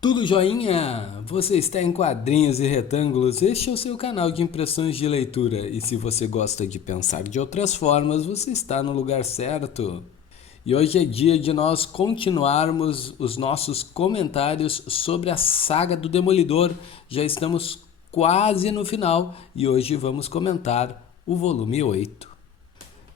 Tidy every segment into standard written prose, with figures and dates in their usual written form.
Tudo joinha? Você está em Quadrinhos e Retângulos? Este é o seu canal de impressões de leitura e se você gosta de pensar de outras formas, você está no lugar certo. E hoje é dia de nós continuarmos os nossos comentários sobre a saga do Demolidor. Já estamos quase no final e hoje vamos comentar o volume 8.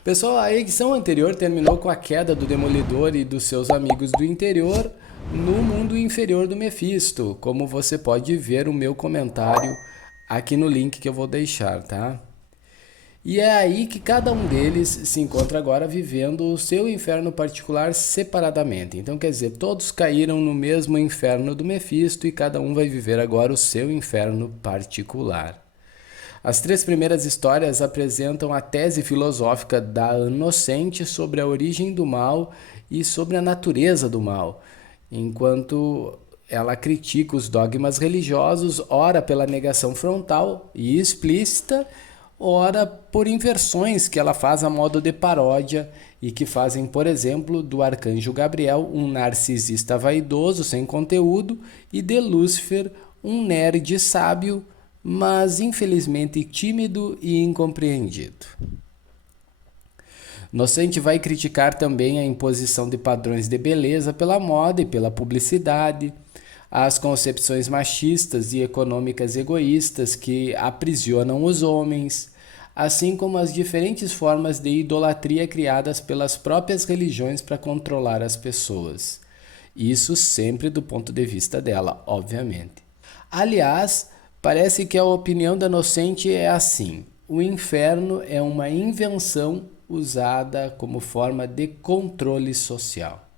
Pessoal, a edição anterior terminou com a queda do Demolidor e dos seus amigos do interior no mundo inferior do Mephisto, como você pode ver o meu comentário aqui no link que eu vou deixar, tá? E é aí que cada um deles se encontra agora vivendo o seu inferno particular separadamente. Então, quer dizer, todos caíram no mesmo inferno do Mephisto e cada um vai viver agora o seu inferno particular. As três primeiras histórias apresentam a tese filosófica da Inocente sobre a origem do mal e sobre a natureza do mal, enquanto ela critica os dogmas religiosos, ora pela negação frontal e explícita, ora por inversões que ela faz a modo de paródia e que fazem, por exemplo, do arcanjo Gabriel um narcisista vaidoso sem conteúdo e de Lúcifer um nerd sábio mas infelizmente tímido e incompreendido. Nocente vai criticar também a imposição de padrões de beleza pela moda e pela publicidade, as concepções machistas e econômicas egoístas que aprisionam os homens, assim como as diferentes formas de idolatria criadas pelas próprias religiões para controlar as pessoas. Isso sempre do ponto de vista dela, obviamente. Aliás, parece que a opinião da Inocente é assim: o inferno é uma invenção usada como forma de controle social.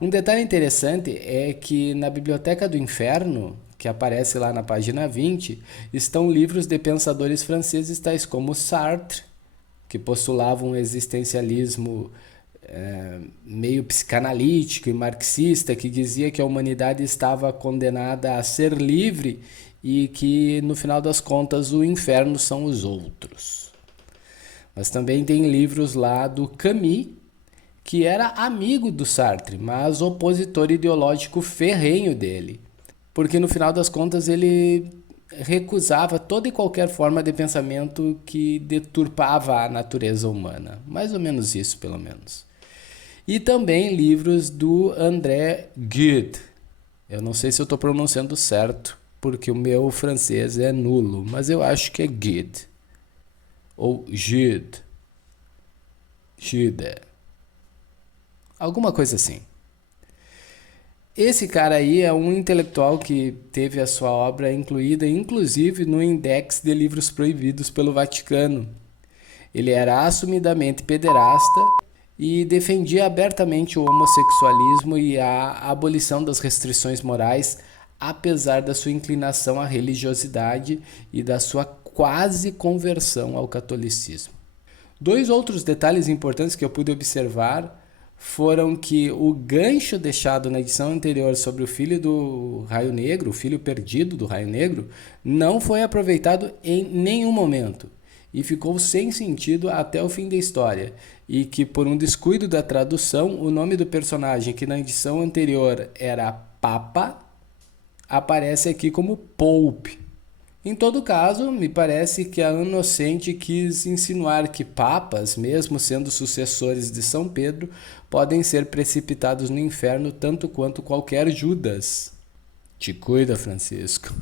Um detalhe interessante é que na Biblioteca do Inferno, que aparece lá na página 20, estão livros de pensadores franceses tais como Sartre, que postulavam um existencialismo meio psicanalítico e marxista, que dizia que a humanidade estava condenada a ser livre e que, no final das contas, o inferno são os outros. Mas também tem livros lá do Camus, que era amigo do Sartre, mas opositor ideológico ferrenho dele. Porque, no final das contas, ele recusava toda e qualquer forma de pensamento que deturpava a natureza humana. Mais ou menos isso, pelo menos. E também livros do André Gide. Eu não sei se eu estou pronunciando certo, porque o meu francês é nulo, mas eu acho que é Gide. Ou Gide. Gide. Alguma coisa assim. Esse cara aí é um intelectual que teve a sua obra incluída, inclusive, no Index de Livros Proibidos pelo Vaticano. Ele era assumidamente pederasta e defendia abertamente o homossexualismo e a abolição das restrições morais, apesar da sua inclinação à religiosidade e da sua quase conversão ao catolicismo. Dois outros detalhes importantes que eu pude observar foram que o gancho deixado na edição anterior sobre o filho do Raio Negro, o filho perdido do Raio Negro, não foi aproveitado em nenhum momento e ficou sem sentido até o fim da história, e que por um descuido da tradução, o nome do personagem que na edição anterior era Papa, aparece aqui como Pope. Em todo caso, me parece que a Inocente quis insinuar que papas, mesmo sendo sucessores de São Pedro, podem ser precipitados no inferno tanto quanto qualquer Judas. Te cuida, Francisco.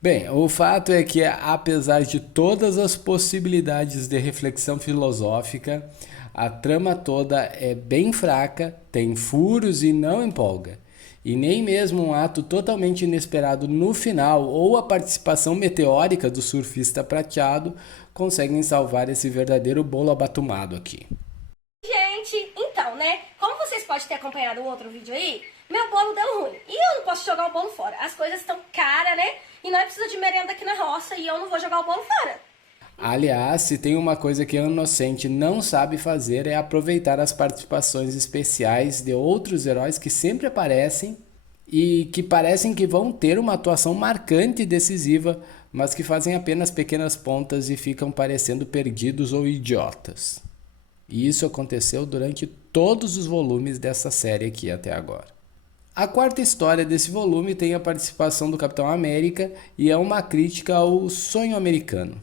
Bem, o fato é que, apesar de todas as possibilidades de reflexão filosófica, a trama toda é bem fraca, tem furos e não empolga. E nem mesmo um ato totalmente inesperado no final ou a participação meteórica do surfista prateado conseguem salvar esse verdadeiro bolo abatumado aqui. Gente, então, né? Como vocês podem ter acompanhado o outro vídeo aí, meu bolo deu ruim. E eu não posso jogar o bolo fora. As coisas estão caras, né? E nós precisamos de merenda aqui na roça e eu não vou jogar o bolo fora. Aliás, se tem uma coisa que a Inocente não sabe fazer é aproveitar as participações especiais de outros heróis que sempre aparecem e que parecem que vão ter uma atuação marcante e decisiva, mas que fazem apenas pequenas pontas e ficam parecendo perdidos ou idiotas. E isso aconteceu durante todos os volumes dessa série aqui até agora. A quarta história desse volume tem a participação do Capitão América e é uma crítica ao sonho americano.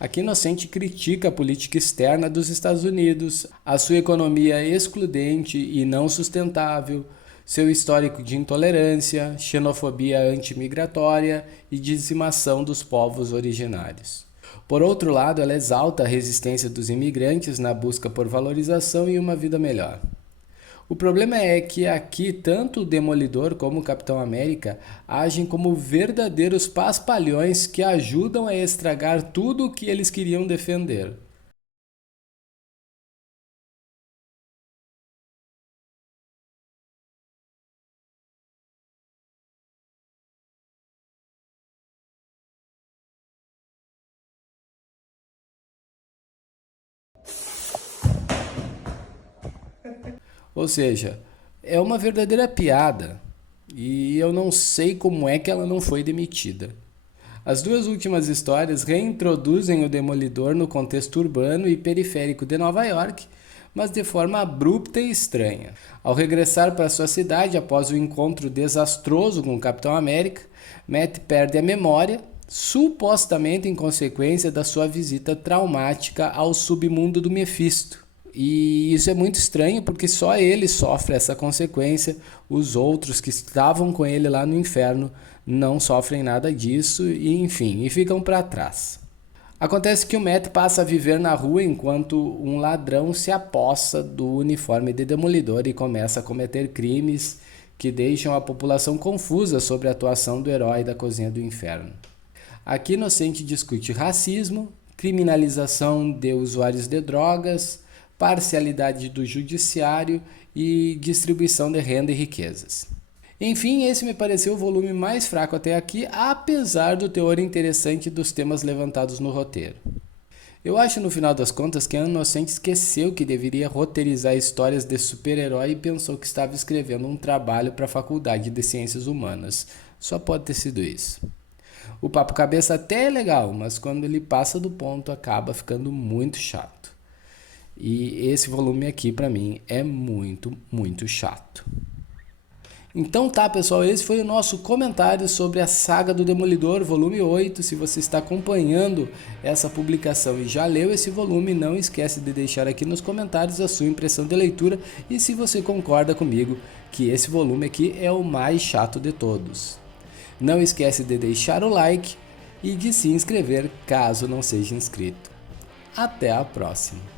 Aqui Inocente critica a política externa dos Estados Unidos, a sua economia excludente e não sustentável, seu histórico de intolerância, xenofobia antimigratória e dizimação dos povos originários. Por outro lado, ela exalta a resistência dos imigrantes na busca por valorização e uma vida melhor. O problema é que aqui tanto o Demolidor como o Capitão América agem como verdadeiros paspalhões que ajudam a estragar tudo o que eles queriam defender. Ou seja, é uma verdadeira piada e eu não sei como é que ela não foi demitida. As duas últimas histórias reintroduzem o Demolidor no contexto urbano e periférico de Nova York, mas de forma abrupta e estranha. Ao regressar para sua cidade após o encontro desastroso com o Capitão América, Matt perde a memória, supostamente em consequência da sua visita traumática ao submundo do Mephisto. E isso é muito estranho porque só ele sofre essa consequência, os outros que estavam com ele lá no inferno não sofrem nada disso e enfim, e ficam para trás. Acontece que o Matt passa a viver na rua enquanto um ladrão se apossa do uniforme de Demolidor e começa a cometer crimes que deixam a população confusa sobre a atuação do herói da Cozinha do Inferno. Aqui Inocente discute racismo, criminalização de usuários de drogas, parcialidade do judiciário e distribuição de renda e riquezas. Enfim, esse me pareceu o volume mais fraco até aqui, apesar do teor interessante dos temas levantados no roteiro. Eu acho no final das contas que a Inocente esqueceu que deveria roteirizar histórias de super-herói e pensou que estava escrevendo um trabalho para a Faculdade de Ciências Humanas. Só pode ter sido isso. O papo cabeça até é legal, mas quando ele passa do ponto acaba ficando muito chato. E esse volume aqui para mim é muito, muito chato. Então tá, pessoal, esse foi o nosso comentário sobre a Saga do Demolidor, volume 8. Se você está acompanhando essa publicação e já leu esse volume, não esquece de deixar aqui nos comentários a sua impressão de leitura e se você concorda comigo que esse volume aqui é o mais chato de todos. Não esquece de deixar o like e de se inscrever caso não seja inscrito. Até a próxima!